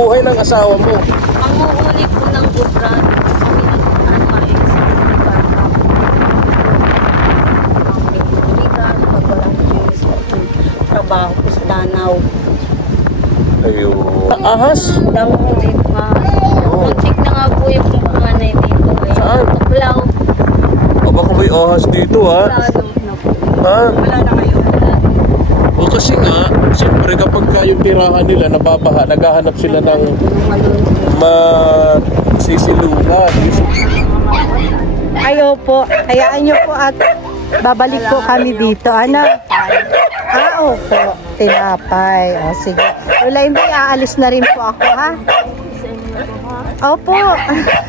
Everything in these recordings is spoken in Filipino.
buhay ng asawa mo? Ang uulit po ng gudran, kami ang ay sa medical camp. Ang medical, pag walang Diyos, trabaho po sa Danau. Ayun. Ahas? Damo ko dito nga. Muntik na nga po yung panganay dito. Saan? Tuklaw. O baka may ahas dito ha? Wala na po. Ha? Wala na kayo. O kasi nga, siyempre kapag yung tirahan nila nababaha, naghahanap sila ng masisilunan. Ayo po, hayaan nyo po at babalik po kami dito. Ano? Opo, tinapay. O, sige. Lola, hindi, aalis na rin po ako, ha? Opo,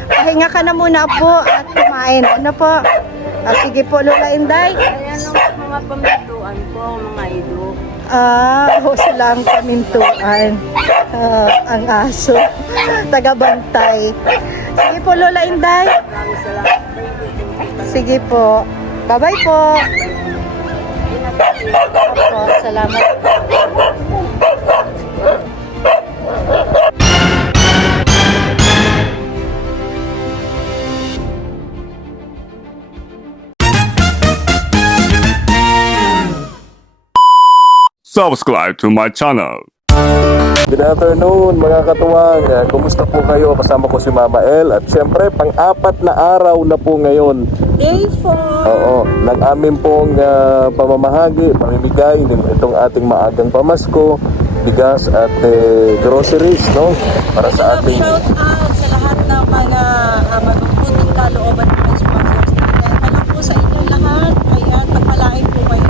pahinga ka na muna po at kumain. Ano po? Sige po, Lola Inday. Ayan ang mga pamintuan po, mga ilo. Sila ang pamintuan. Ang aso. Tagabantay. Sige po, Lola Inday. Maraming salamat. Sige po. Bye-bye po. Opo, salamat. Subscribe to my channel. Good afternoon mga katuwang. Kumusta po kayo? Kasama ko si Mama El. At syempre, pang-apat na araw na po ngayon. Day 4. Oo, nag-amin pong pamamahagi, pamimigay itong ating maagang pamasko, bigas at groceries, no? Para sa ating... Shout out sa lahat ng mga mabubuting kalooban ng sponsors natin. Alam po sa inyo lahat. Ayan, pagpalain po kayo.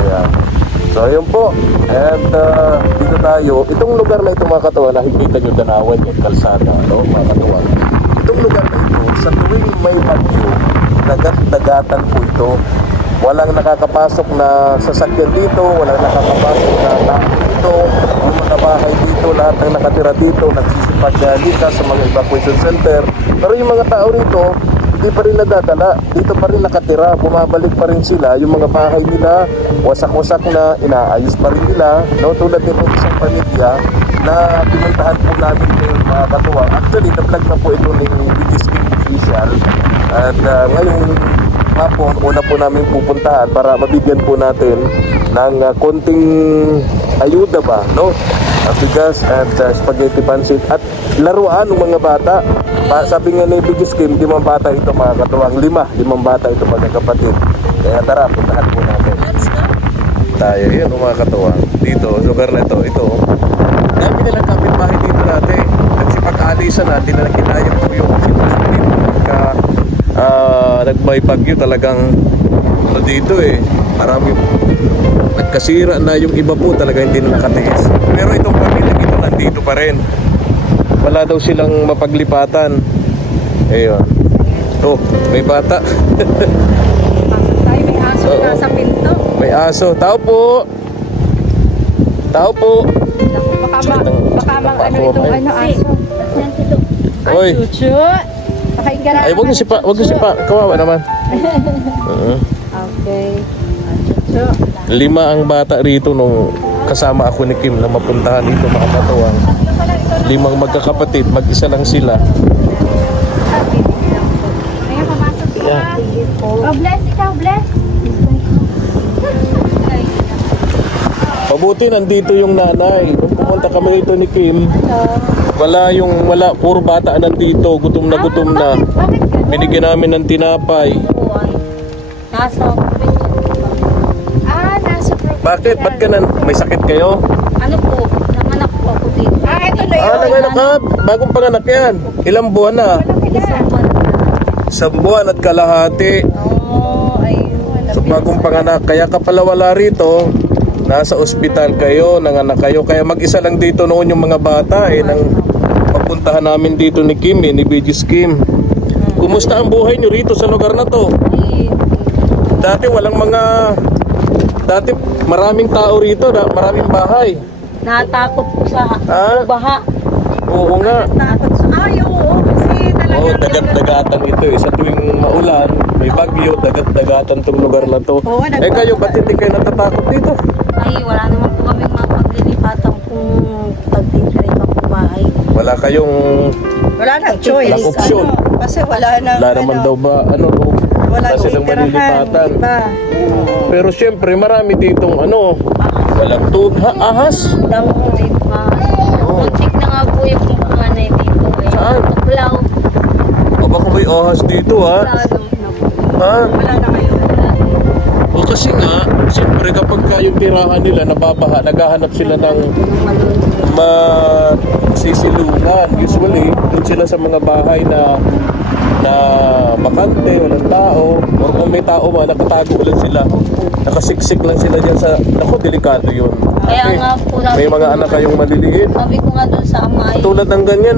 Ayan. So ayun po. And dito tayo. Itong lugar na ito mga katuwang, nakikita nyo Danawan yung kalsada, no? Mga katuwang. Itong lugar na ito, sa tuwing may bagyo, dagat-dagatan po ito. Walang nakakapasok na sasakyan dito, walang nakakapasok na tao dito, yung mga bahay dito, lahat ng nakatira dito, nagsisipag-likas sa mga evacuation center. Pero yung mga tao rito, hindi pa rin nadadala, dito pa rin nakatira, bumabalik pa rin sila, yung mga bahay nila, wasak-wasak na, inaayos pa rin nila, no? Tulad din ng isang pamilya na pinuntahan po namin yung mga katuwang. Actually, na-plug na po ito ng Biggest King Official. At ngayong hapon, una po namin pupuntahan para mabigyan po natin ng konting ayuda ba, no? Bigas at spaghetti pancit at laruan ng mga bata. Sabi nga ni Biggest Kim, 5 bata ito mga katuwang, 5 bata ito mga kapatid. Kaya tara, puntahan po natin. Let's go. Tayo, yun mga katuwang. Dito, lugar na ito. Dami nilang kapitbahay dito dati. Nagsipag-alisan natin na kinayang po yung sitwasyon dito. Pagka nagmay bagyo talagang dito marami nagkasira na, yung iba po talaga hindi na nakatiis. Pero itong pamilya ito nandito pa rin. Wala daw silang mapaglipatan. Ayun. May bata. Tayo may aso na sa pinto. May aso. Tao po. Baka ano itong aso. Oy. Chuchu. Pakain ka na. Ay, wag niyo sipa. Kawawa naman. Okay. Chuchu. 5 ang bata rito nung kasama ako ni Kim na mapuntahan dito mga katuwang. 5 magkakapatid, mag-isa lang sila. Ngayon pumasok ka. Oh, bless ikaw, bless. Mabuti nandito yung nanay. Nung pumunta kami rito ni Kim, wala, puro bata nandito, gutom na. Bakit ka? Binigyan namin ng tinapay. Nasa Nasa province. Bakit? Ba't ka may sakit kayo? ano po, nanganak po ako dito. Ito na yun. Nanganak ka? Bagong panganak yan. Ilang buwan na? Isang buwan na. 1 buwan at kalahati. Ayun. So bagong panganak. Kaya ka pala wala rito. Nasa ospital kayo, nanganak kayo. Kaya mag-isa lang dito noon yung mga bata nang papuntahan namin dito ni Kim, ni Biggest Kim. Kumusta ang buhay nyo rito sa lugar na to? Dati maraming tao rito, maraming bahay. Natakot po sa baha. Oo nga. Natakot sa Oo. Kasi talaga. Dagat-dagatan ito Sa tuwing maulan, may bagyo, dagat-dagatan tong lugar na to. Oo, Kayo, ba't hindi kayo natatakot dito? Ay, wala naman po kami mapaglilipatan kung pagtitray pa po bahay. Wala kayong Wala nang choice. Walang option. Kasi wala nang, wala naman daw ba wala kasi nang nang tirahan. malilipatan. Diba? Pero syempre marami ditong walang ahas. Damo ko dito pa. Muntik na nga po yung panganay dito. Saan? Tuklaw. O baka may ahas dito ha? Wala naman na po. Ha? Wala na ngayon. O kasi nga, siyempre kapag yung tirahan nila nababaha, naghahanap sila ng masisilungan. Usually, dun sila sa mga bahay na bakante, walang tao, or kung may tao man, nakatago lang sila. Nakasiksik lang sila dyan sa, delikado yun. Kaya nga po May mga anak kayong maliliit. sabi ko nga doon sa ama ay Tulad ng ganyan,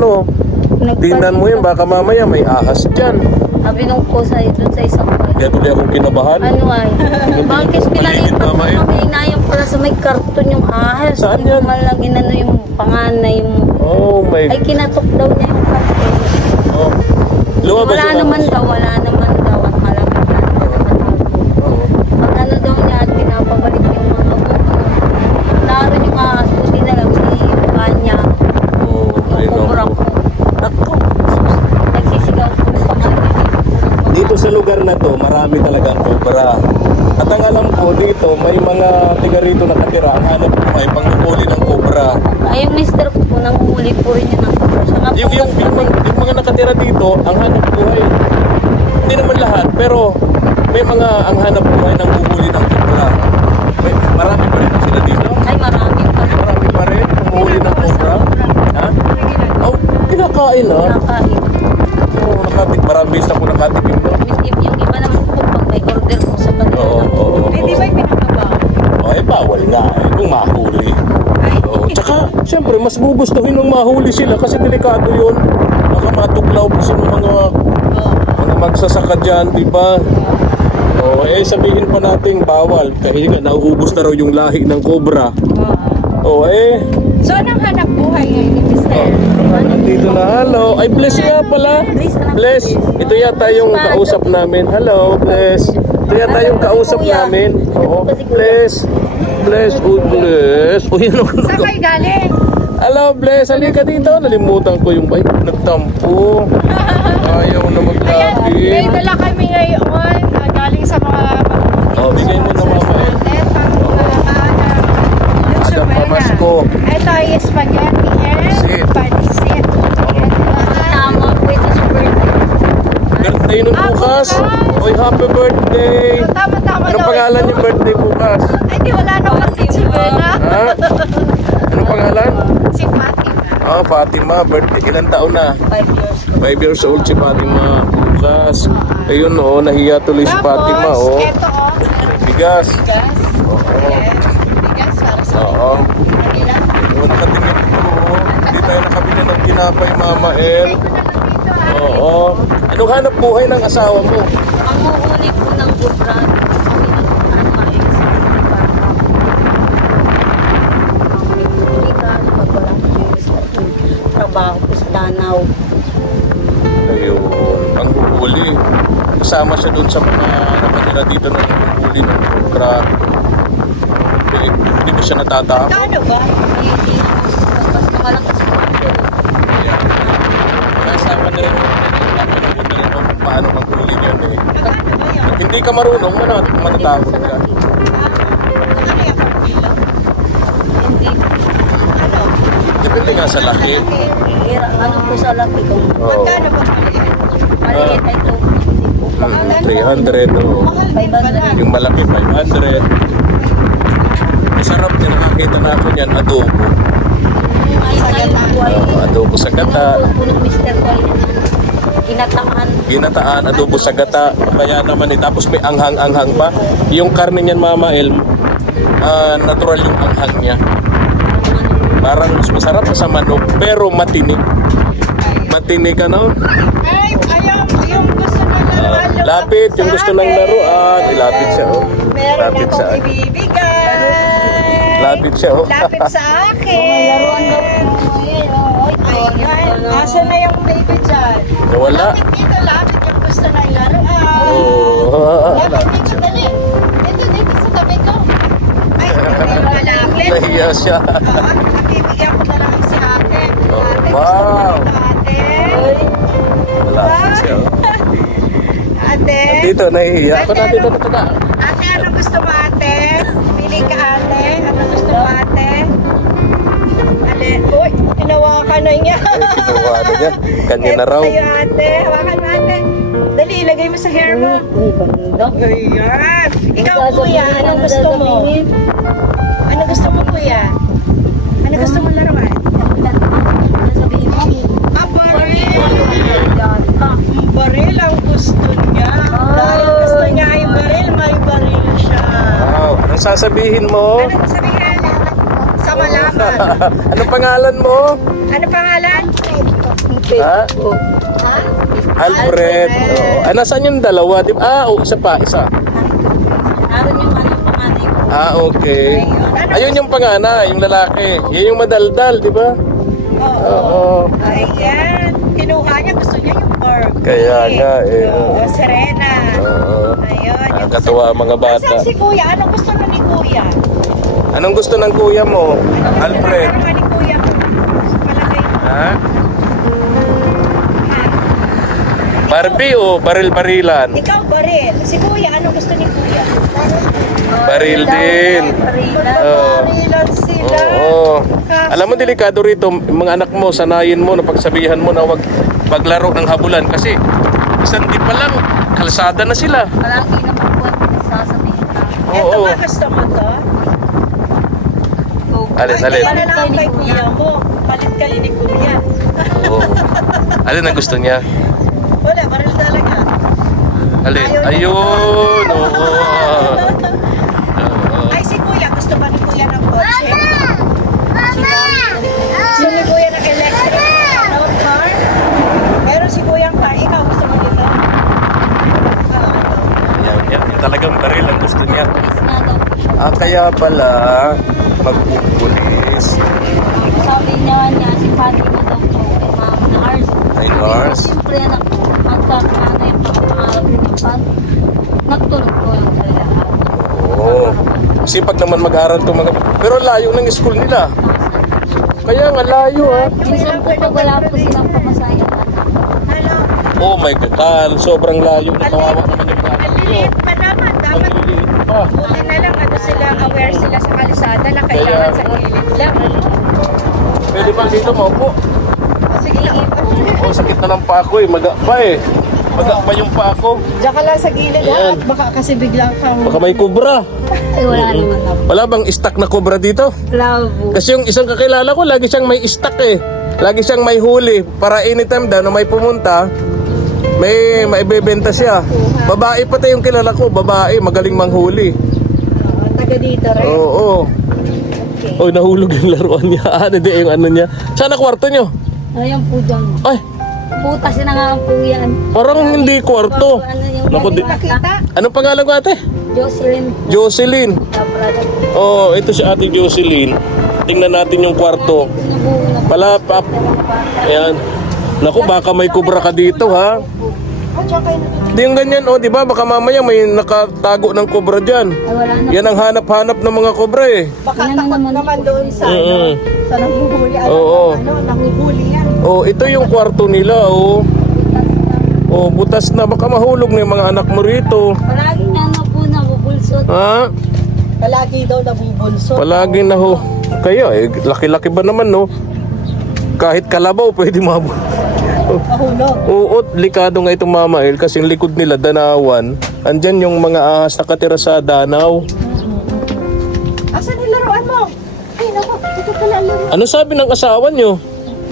tingnan mo yun, baka mamaya may ahas dyan. sabi nung po sa doon sa isang bahay. Kaya tuloy akong kinabahan. Ano ay? Bakit Maliit, pinalipat mama, eh. kami? Inayang pala sa may karton yung ahas. Saan Hindi yan? ko man lang inano yung panganay mo. Oh my Ay kinatok daw niya yung karton. Oh. Lumabas Wala yung naman ahas. daw, wala naman daw. At malapit na nakatago. Oo. Pag ano daw niya at pinapabalik yung mga naroon yung ahas, buti na lang si kanya. Oh, ay, Yung kubra naku. ko. Naku. Nagsisigaw ko sa panganay. Dito sa lugar na to, marami talagang cobra. At ang alam ko dito, may mga tiga rito nakatira. Ang hanap ko ay panguhuli ng cobra. Ay, yung mister ko po, nanguhuli po rin yun ng kubra. Siya nga po, Yung mga nakatira dito, ang hanap ko ay, hindi naman lahat, pero may mga ang hanap ko ay nanguhuli ng cobra. Marami pa rin sila dito. ay marami pa rin. Marami pa rin nanguhuli ng cobra. Ha? Oh, kinakain ha? Nakain. Oo, marami beses ako nakatikim doon. Yung iba naman po, pag may order po sa kanila. Oo. Di ba yung pinakabaw? Ay, bawal nga kung mahuli. Oo. Tsaka, siyempre, mas gugustuhin nung mahuli sila kasi delikado yun. Baka matuklaw po sa mga magsasaka dyan, di ba? Oo, sabihin pa natin bawal. Kasi nga, nauubos na raw yung lahi ng cobra. Oo, So, anong hanap buhay ngayon ni Mr.? nandito na, hello. Ay, Bless nga pala. Bless, ito yata yung kausap namin. Hello, Bless. Ito yata yung kausap namin. Oo, Bless. Bless, Bless. Uy, ano Saan kayo galing? Hello, Bless. Halika dito. Nalimutan ko yung bike. Nagtampo. Ayaw na May maglapit. dala kami ngayon. Galing sa mga Oh, bigay mo na mama. Ada pamasko. Ito ay spaghetti Pansit. and pansit. Tama po ito sa birthday. Birthday nung bukas. Oy, happy birthday. Tama-tama Anong pangalan yung birthday bukas? Ay, di wala na kasi si Bena. Ha? Anong pangalan? Si Fatima. Oh, Fatima, birthday. Ilan taon na? 5 years. 5 years old si Fatima. Bukas. Ayun, nahiya tuloy si Fatima, Tapos, ito Bigas. Bigas. Bigas para sa Oo. kanila. Nakatingin po. Hindi tayo nakabili ng tinapay, Mama El. Oo. Anong hanap buhay ng asawa mo? Ang huhuli po ng kubra, kami ano ay sa pag walang trabaho po sa Danau. Ayun. Ang huhuli. Kasama siya doon sa mga nakatira dito ng huhuli ng cobra. Hindi ba siya natatakot? Kano ba? Hindi basta malakas po ako. Kasama na rin kung paano maghuli yun eh. Magkano ba yan? Hindi ka marunong, matatakot ka. Ano yung kilo? Hindi. Ano? Depende nga sa laki. Ano po sa laki kung Oo. Magkano ba maliit? maliit ay ito. 300 o. Mahal din pala. Yung malaki 500. Masarap yung nakakita na ako niyan, adobo. Adobo sa gata. Punong mister ko ay ginataan. Ginataan, adobo sa gata. Kaya naman tapos may anghang-anghang pa. Yung karne niyan, Mama El, natural yung anghang niya. Parang mas masarap sa manok, pero matinik. Matinik ano? Ay, yung gusto na laruan. Lapit, yung gusto ng laruan. Ilapit siya, oh. Meron Lapit sa akong akin. ibibigay. Lapit siya, oh. Lapit sa akin. Laruan daw po. Ayan. Asan na yung baby dyan? Nawala. Lapit dito, lapit yung gusto ng laruan. Oh. Lapit dito, dali. Dito sa tabi ko. Ay, hindi mo malapit. Nahiya siya. Oo, bibigyan ko na lang sa akin. Oo. dito, nahihiya. Ako natin na taga. Ate, anong gusto mo ate? Pili ka ate. Anong gusto mo ate? Ale, uy, hinawakan na niya. Ay, kinuha na niya. Kanya na raw. Ito sa'yo ate. Hawakan mo ate. Dali, ilagay mo sa hair mo. Uy, banda. Ayan. Ikaw kuya, anong gusto mo? Anong gusto mo kuya? Ano gusto mo laruan? Sasabihin mo. Ah, baril! Baril ang gusto niya. Dahil gusto niya ay baril, may baril siya. Wow, anong sasabihin mo? Ano sabihin? Sa malaman. Anong pangalan mo? Ano pangalan? Ha? Ha? Alfred. Oh. Ah, nasaan yung dalawa? Di ba? Ah, oh, isa pa, isa. Naroon yung ano, panganay ko. Ah, okay. Ayun yung panganay, yung lalaki. Yan yung madaldal, di ba? Oo. Oo. Ayan. Kinuha niya, gusto niya yung burger. Kaya nga, eh. Oo, Serena. Oo. Ayun. yung Nakakatuwa ang mga bata. Nasaan si kuya? Anong gusto na ni kuya? Anong gusto ng kuya mo? Alfred. Ano ka ni kuya mo? Sa palagay mo. Ha? Ha? Barbie o baril-barilan? Ikaw baril. Si kuya, ano gusto ni kuya? Baril din. Oo. Barilan sila. Oo. Alam mo, delikado rito, mga anak mo, sanayin mo na pagsabihan mo na wag paglaro ng habulan kasi isang di pa lang, kalsada na sila. Palagi naman po at sasabihin namin. Ito Oo. ba gusto mo to? Alin, alin? Ay, na lang kay kuya mo. Palit ka ni kuya. Oo. Alin ang gusto niya? Wala, baril talaga. Alin? Ayaw niya. Ayun, oo. Ay, si kuya. Gusto ba ni kuya ng kotse? Gusto ni kuya ng electric car? Pero si kuya ang car. Ikaw gusto mo dito? Yan. Talagang baril ang gusto niya. Please nga daw. Ah, kaya pala, magpupulis. Sabi niya si Fatima daw po, kay Ma'am Nars. Kay Nars? Siyempre, magkakamana yung pagkakalap ng pag nagtulog ko yung kailangan. Oo. Sipag naman mag-aral to mga... Pero layo ng school nila. Kaya nga layo ah. Minsan po pag wala po silang pamasaya. Hello? Oh my God, sobrang layo na kawawa naman yung mga Ang liliit pa naman. Dapat Maliliit pa. buti na lang ano sila, aware sila sa kalsada na kailangan sa gilid lang. Pwede ba dito maupo? Sige lang. Oh, sakit na lang pa ako eh. Maga pa eh. Maga pa yung pa ako. Diyan ka lang sa gilid ha. Ayan. At baka kasi biglang kang... Baka may kubra. Ay, wala naman ako. Wala bang stock na kubra dito? Wala po. Kasi yung isang kakilala ko, lagi siyang may stock eh. Lagi siyang may huli. Para anytime daw na may pumunta, may maibebenta siya. Babae pati yung kilala ko. Babae, magaling manghuli. taga dito rin. Oo. Okay. Oy, nahulog yung laruan niya. Ah, hindi yung ano niya. Saan ang kwarto niyo? Ayan po dyan. Ay, Putas na nga po yan. parang hindi kwarto. Ano yung Naku, di- Nakita? Anong pangalan ko ate? Jocelyn. Jocelyn. Kaprada. Oh, ito si ate Jocelyn. Tingnan natin yung kwarto. Nabuo na po. Palapap. Ayan. Naku, baka may kubra ka dito ha. Oh, diyan kayo natutunan. Di yung ganyan, oh, di ba? Baka mamaya may nakatago ng kubra dyan. Ay, wala na. Yan ang hanap-hanap ng mga kubra eh. Baka Yan na takot naman naman po. doon sa Mm-mm. sa nanguhuli. Oo. Nanguhuli yan. Oh, ito yung kwarto nila, oh. Oh, butas na. Baka mahulog na yung mga anak mo rito. Palagi na ano po nabubulsot. Ha? Palagi daw nabubulso. Palagi na ho. Kaya eh, laki-laki ba naman, no? Kahit kalabaw, pwede mabul. Mahulog. Oo, likado nga itong mamail kasi yung likod nila, danawan. Andyan yung mga ahas nakatira sa danaw. Asan yung laruan mo? Ay, naku. Ito pala ang laruan. Ano sabi ng asawa nyo?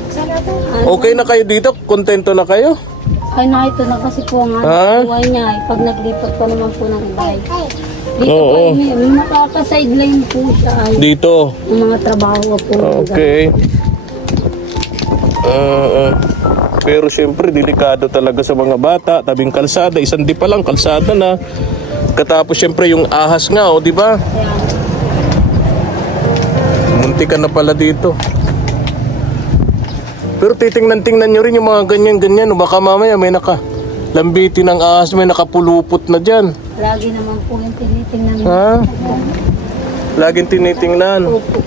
Saan natin? Okay na kayo dito? Kontento na kayo? Ay, nakita na kasi po ang Ha? buhay niya. Pag naglipat pa naman po ng bahay. Dito Oo. po, may makaka-sideline po siya. Ay, Dito. ang mga trabaho po. Okay. Pero syempre, delikado talaga sa mga bata. Tabing kalsada, isang di pa lang kalsada na. Katapos syempre yung ahas nga, oh, di ba? Kaya, Munti ka na pala dito. Pero titingnan-tingnan nyo rin yung mga ganyan-ganyan. Baka mamaya may nakalambiti ng ahas, may nakapulupot na dyan. lagi naman po yung tinitingnan niya. Ha? Laging tinitingnan. Opo.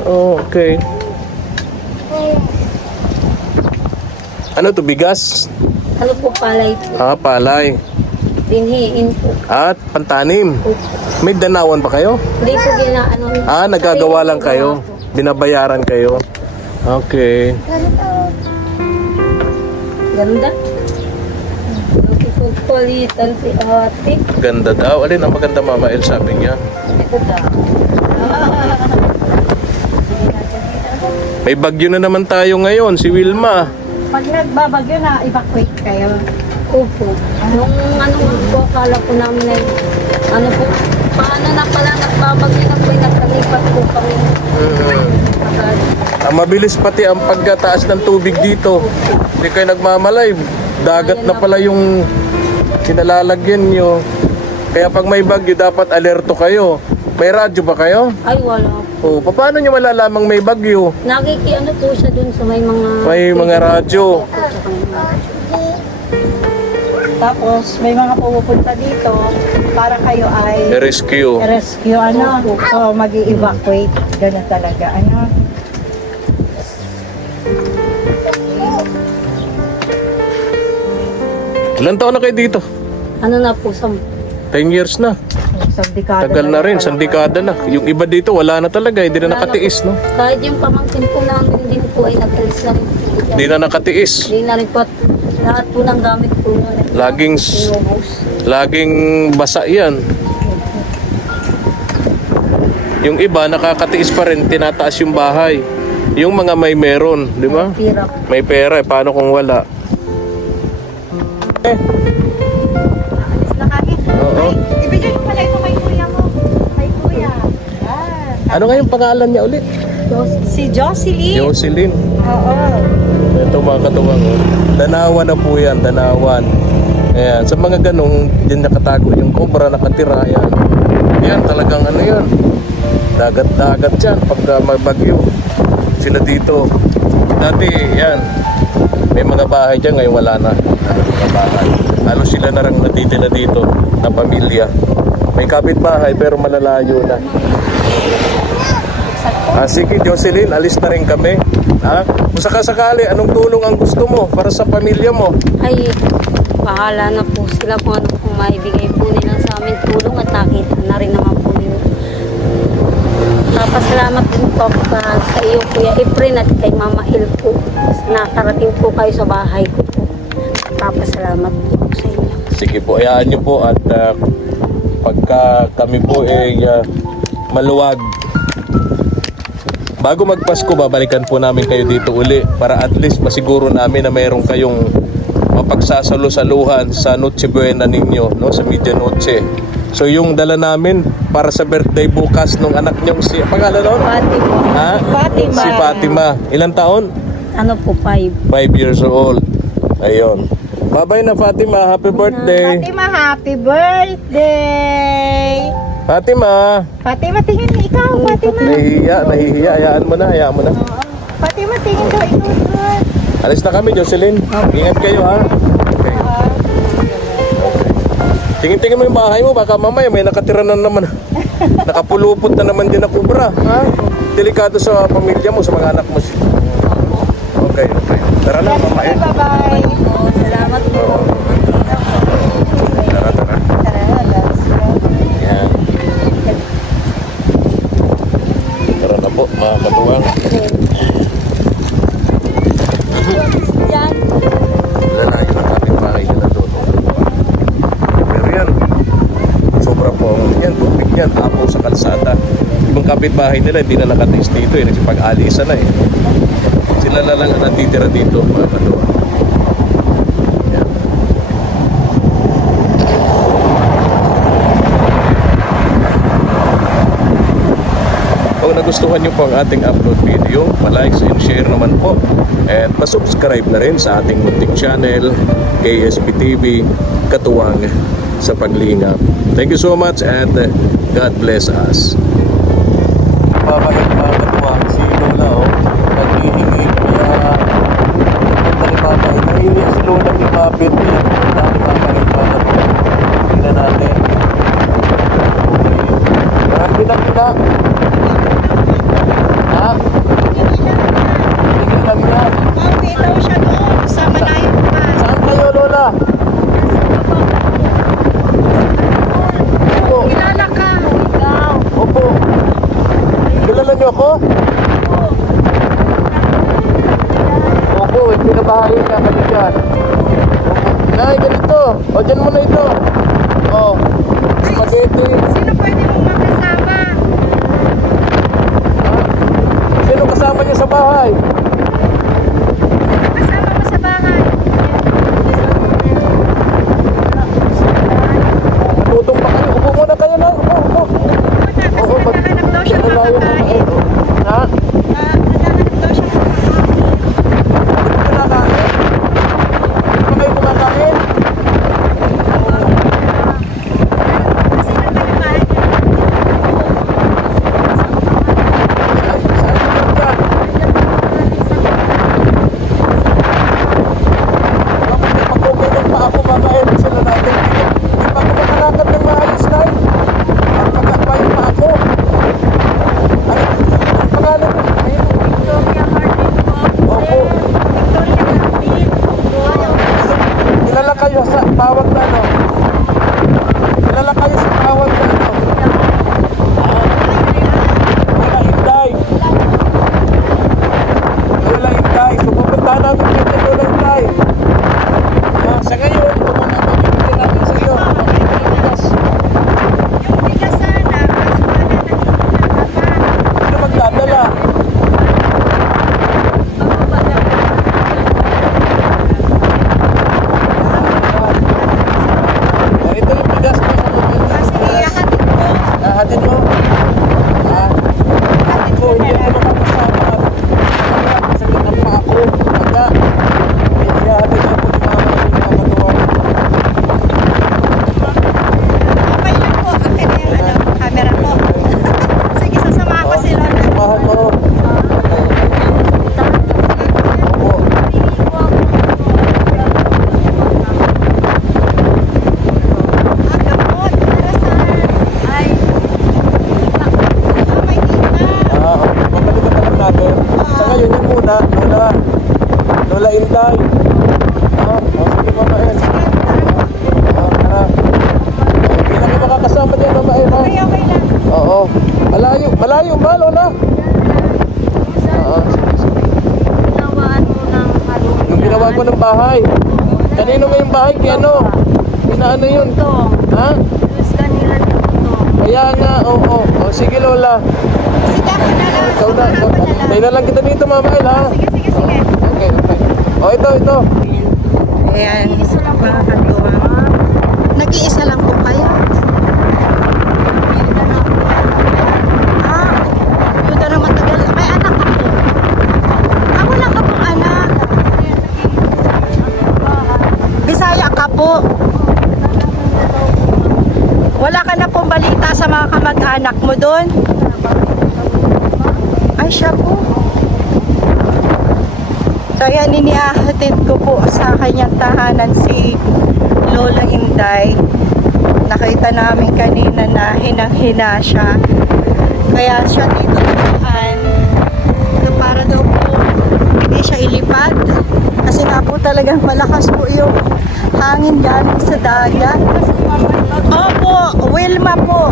Oh, okay. Ano to, bigas? Ano po palay po? Ah, palay. Dinhiin po. At pantanim. Opo. May danawan ba kayo? Hindi po ginaano. Nagagawa lang kayo. Binabayaran kayo. Okay. Ganda. Pagpalitan si ate. Ganda daw. Alin ang maganda, Mama El, sabi niya. Ito daw. May bagyo na naman tayo ngayon, si Wilma. Pag nagbabagyo na, evacuate kayo. Opo. Nung ano nga po, akala po namin ay, ano po, paano na pala nagbabagay na po, nagkalipat po kami. Mabilis pati ang pagkataas ng tubig dito. Hindi kayo nagmamalay. Dagat na pala yung kinalalagyan nyo. Kaya pag may bagyo, dapat alerto kayo. May radyo ba kayo? Ay, wala po. Paano nyo malalamang may bagyo? Nakikiano po siya dun sa may mga... May mga radyo. Tapos, may mga pupunta dito para kayo ay Rescue. rescue, So, mag-evacuate. Ganun talaga, Ilan taon na kayo dito? Ano na po, 10 years na. Isang dekada Tagal na rin, sandikada na. Yung iba dito, wala na talaga. Hindi na nakatiis, no? Kahit yung pamangkin po namin din po ay natalis lang po. Hindi na nakatiis. Hindi na rin po at lahat po ng gamit po nun. Laging basa yan. Yung iba, nakakatiis pa rin, tinataas yung bahay. Yung mga may meron, di ba? Pira. May pera, paano kung wala? Oo. Ibigay ko pala ito kay kuya mo. Kay kuya. Ano nga yung pangalan niya ulit? Si Jocelyn. Jocelyn. Oo. Ito mga katuwang. Danawan na po yan, danawan. Ayan, sa mga ganong, din nakatago yung cobra, nakatira. Ayan. Yan, talagang ano yan. Dagat-dagat yan pagka may bagyo. Sila dito. Dati, yan. May mga bahay dyan, ngayon wala na. Mga bahay. Halos sila na rin natitila dito na pamilya. May kapitbahay pero malalayo na. Sige Jocelyn, alis na rin kami. Kung sakasakali, anong tulong ang gusto mo para sa pamilya mo? Ay, bahala na po sila kung ano pong maibigay po nila sa amin tulong at nakita na rin naman po ninyo. Papasalamat din po ako sa iyo, Kuya Efren, at kay Mama El po. Nakarating po kayo sa bahay ko po. Papasalamat po ako sa inyo. Sige po, ayaan nyo po at pagka kami po maluwag. Bago magpasko, babalikan po namin kayo dito uli para at least masiguro namin na mayroon kayong mapagsasalo-saluhan sa Noche Buena ninyo, no? Sa Medianoche. So yung dala namin para sa birthday bukas nung anak niyong si... Pangalan nun? Fatima. Ha? Fatima. Si Fatima. Ilang taon? Ano po, 5. 5 years old. Ayun. Bye-bye na Fatima. Happy birthday. Fatima, happy birthday! Fatima. Fatima, tingin mo ikaw, Fatima. Nahihiya. Hayaan mo na. Fatima, tingin daw ikaw. Alis na kami, Jocelyn. Ingat kayo, ha? Okay. Tingin-tingin mo yung bahay mo. Baka mamaya may nakatira na naman. Nakapulupot na naman din na kubra. Ha? Delikado sa pamilya mo, sa mga anak mo. Okay. Tara na, Mama. Bye-bye. Salamat po. Tara. Tara, let's go. Yan. Tara na po, mga katuwang. Yan. Lalayo ng aming bahay nila doon. Pero yan, sobra po. Yan, tubig yan, apo sa kalsada. Ibang kapitbahay nila, hindi na nakatiis dito. Pag-alisa na eh. Sila na lang ang natitira dito, mga katuwang. Yan. Kung nagustuhan nyo po ang ating upload video, ma-like and share naman po. At pa-subscribe na rin sa ating munting channel, KSP TV, Katuwang sa Paglingap. Thank you so much and God bless us. Babalik mga katuwang, si Lola naghihingi kaya naghihingi si Lola yung mapit niya. Tingnan natin. Marami na kita. Ha? Tingin lang yan. Pauwi daw siya doon sa malayo pa. Saan kayo, Lola? babahayin ka kami dyan. Nay, ganito. O, dyan mo na ito. O, spaghetti. Sino pwede mong makasama? Sino kasama niya sa bahay? Kasama mo sa bahay. Matutong pa kayo. Upo muna kayo na. Upo, upo. Kasi naghahanap daw siya ng makakain. Ha? Naghahanap daw siya ng makakain. Kumakain? Hindi ba kayo kumakain? Kasi naghahanap niya. Saan yung dyan? Bakit may pag-okay ng pa ako mamain? Sila natin. Hindi pa ako makalakad ng maayos, Nay. Ang magkakpa yung pa ako. Ay, ang pangalan mo? Ayun. Victoria Martin po. Opo. Victoria Martin. Kilala kayo sa tawag na ano? Kilala kayo sa tawag na ano? Lola Inday. Lola Inday. So pupuntahan namin kayo kay Lola Inday. Sa ngayon, pumunta kami namin sa iyo. Pagkakalitas. Yung bigas sana, kaso wala na dito na papa. Ano magdadala? Ito yung bigas mo sa moment. Kasi iyahatid po. Hatid mo? Hatid Ako, ko na hindi lang. ako makakasama. Sakit ng pa ako. Pagka, hindi hatid ako ni mama yung kakatuwa. Okay lang po. Akin na yung camera po. Sige, sasamahan ko si Lola. Samahan mo. Opo. Gamot para sa... Ay. May kita. Babalikan na lang natin. Sa ngayon, yun muna. Lola Inday. Sige mama eh. Tara. Hindi na kayo makakasama dyan mama eh. Okay, okay lang. Oo. Malayo ba Lola? Sige, sige. Ginawaan mo ng ano. Yung ginawa ko ng bahay. Kanino nga yung bahay? Kaya ano? Pinaano yun? Ito. Ha? Diyos kanila dito. Kaya nga, oo. Sige Lola. Sige ako na lang. Ikaw na. Samahan ko na lang. Tayo na lang kita dito mama eh ha? Sige, sige, sige. Okay, okay. O ito. Ayan, mga katuwa. Nag-iisa lang po kayo. Yuda na matagal. May anak ka po. Ako lang ka pong anak. Bisaya ka po. Wala ka na pong balita sa mga kamag-anak mo doon? Ay, siya po. So, ayan, inihahatid ko po sa kanyang tahanan si Lola Inday. Nakita namin kanina na hinang-hina siya. Kaya siya dito tutuan. So, para daw po hindi siya ilipad. Kasi nga po talagang malakas po yung hangin galing sa dagat. Opo, Wilma po.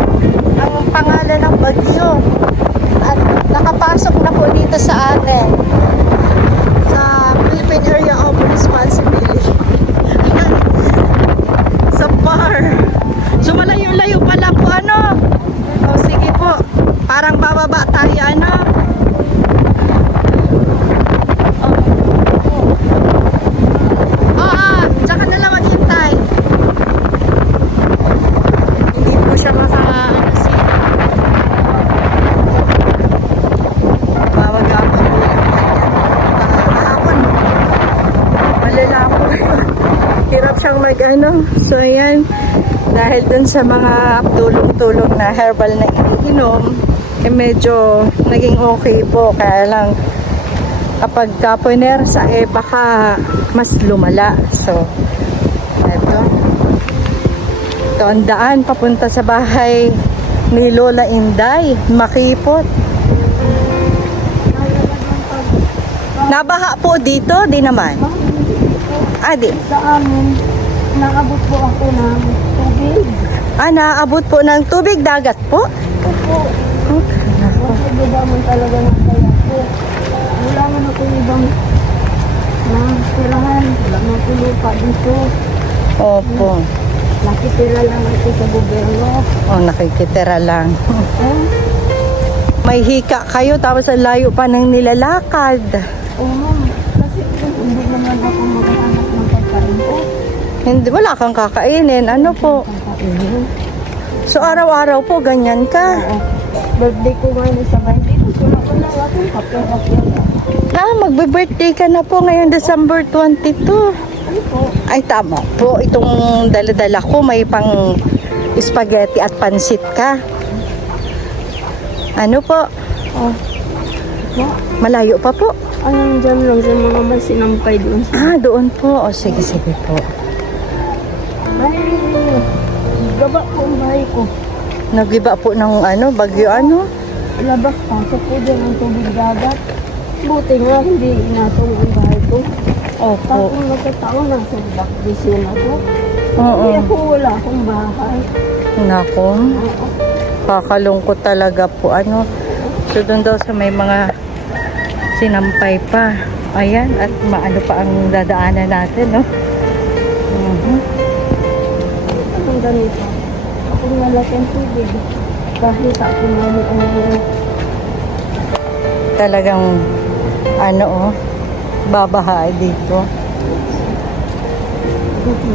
Ang pangalan ng bagyo. At nakapasok na po dito sa atin. Sa Philippine Area of Responsibility. Sa PAR. So malayo-layo pala po ano. O sige po. Parang bababa tayo ano. Tsaka na lang maghintay. Hindi po siya ano si mamagapo po. Kahapon. Malala po. Hirap siyang mag-ano. So, ayan. Dahil dun sa mga tulong-tulong na herbal na iniinom, eh medyo naging okay po. Kaya lang, kapag kapunersa, eh baka mas lumala. So, eto. Ito ang daan papunta sa bahay ni Lola Inday. Makipot. Nabaha po dito? Di naman. Di. Sa amin, nakabot po ako ng tubig. Naabot po ng tubig dagat po? Opo. Okay. Kasi ba man talaga ng kaya po. Wala man ako ibang na tira lupa dito. Opo. Nakitira lang ito sa gobyerno. Oh, nakikitira lang. Eh, May hika kayo tapos ang layo pa ng nilalakad. oo ma'am. Kasi hindi naman ako makahanap ng pagkain ko. Hindi, wala kang kakainin. Ano po? Kakainin. So araw-araw po ganyan ka? Oo. Birthday ko ngayon sa 20. Wala ko lang akong kape. Ah, magbe-birthday ka na po ngayon December 22. Ano po? Ay tama po, itong dala-dala ko may pang spaghetti at pansit ka. Ano po? Oh. Malayo pa po? Ano dyan lang sa mga sinampay doon. Ah, doon po. O sige, sige po. Ay, gaba po ang bahay ko. Nagiba po ng ano, bagyo ano? Labas pasok po dyan ang tubig dagat. Buti nga hindi inatong ang bahay ko. Opo. Tapos nagkataon nasa bakbisyon ako. Oo. Hindi ako wala akong bahay. Nako. Oo. Kakalungkot talaga po. Ano? So doon daw sa may mga sinampay pa. Ayan. At maano pa ang dadaanan natin, no? Anong ganito? Akong nalaking tubig. Kahit ako namin ang Talagang ano, oh. Babaha dito.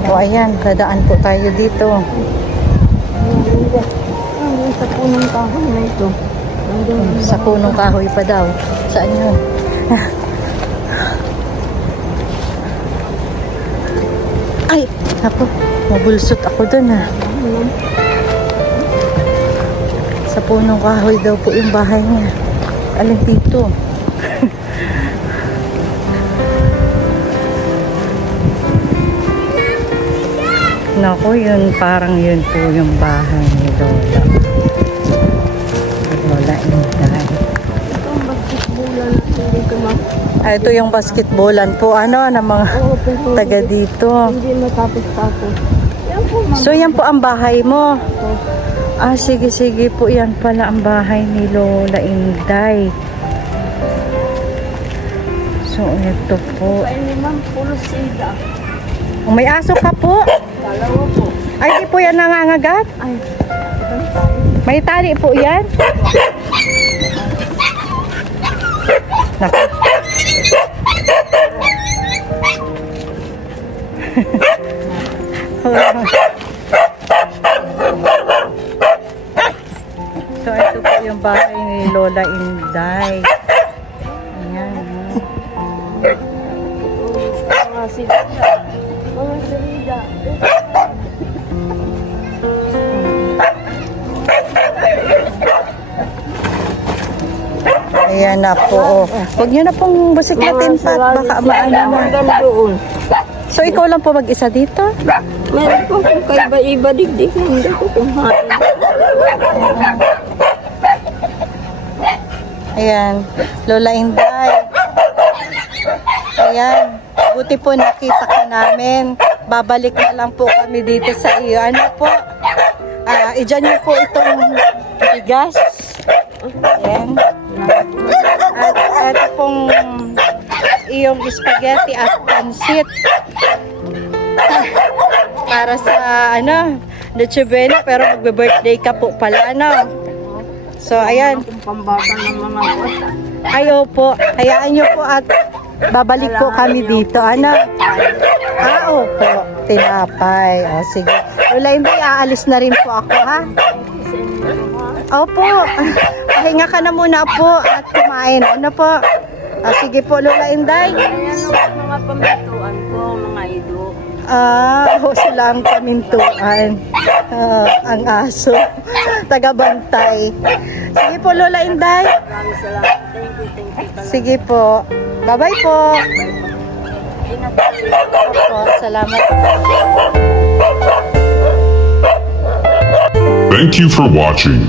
O ayan, dadaan po tayo dito. Nandun sa punong kahoy na ito. Nandun Sa punong kahoy pa daw. Saan yun? Ay, ako, mabulsot ako dun ha. Sa punong kahoy daw po yung bahay niya. Alin dito? Naku, yun, parang yun po yung bahay ni Lola. Lola Inday. Itong basketbola na hindi ko Ah, ito yung basketballan po, ano, ng mga Oo, pero taga dito. hindi matapos-tapos. Yan po, ma'am. So, yan po ang bahay mo. Ito. Ah, sige, sige po. Yan pala ang bahay ni Lola Inday. So, ito po. Kaya ni ma'am, puro sida. May aso ka po? Dalawa po. Ay, di po yan nangangagat? Ay, ibang tayo. May tali po yan? Naku. So, ito po yung bahay ni Lola Inday. Ayan. Mga sida. Mga sida. Ayan na po. Oh. Huwag nyo na pong basiklatin pa. Baka maano na. Hanggang doon. So, ikaw lang po mag-isa dito? Meron po kung kaiba-iba digdig. Hindi ko kumain. Ayan. Lola Inday. Ayan. Buti po nakita ka namin. Babalik na lang po kami dito sa iyo. Ano po? Idyan niyo po itong bigas. Ayan. At ito pong iyong spaghetti at pansit. Para sa ano, Noche Buena, pero magbe-birthday ka po pala, ano? So, ayan. Kung pambata ng mga bata. Ayaw po. Hayaan nyo po at babalik po kami dito. Ano? Opo. Tinapay. O, sige. Lola, hindi. Aalis na rin po ako, ha? Opo. Pahinga ka na muna po at kumain. Ano po? Sige po, Lola Inday. Ayan ang mga pamituan ko, mga ido. Sila ang pamintuan. Ang aso. Tagabantay. Sige po, Lola Inday. Maraming salamat. Thank you. Sige po. Bye-bye po. Ingat kayo. Opo, salamat. Thank you for watching.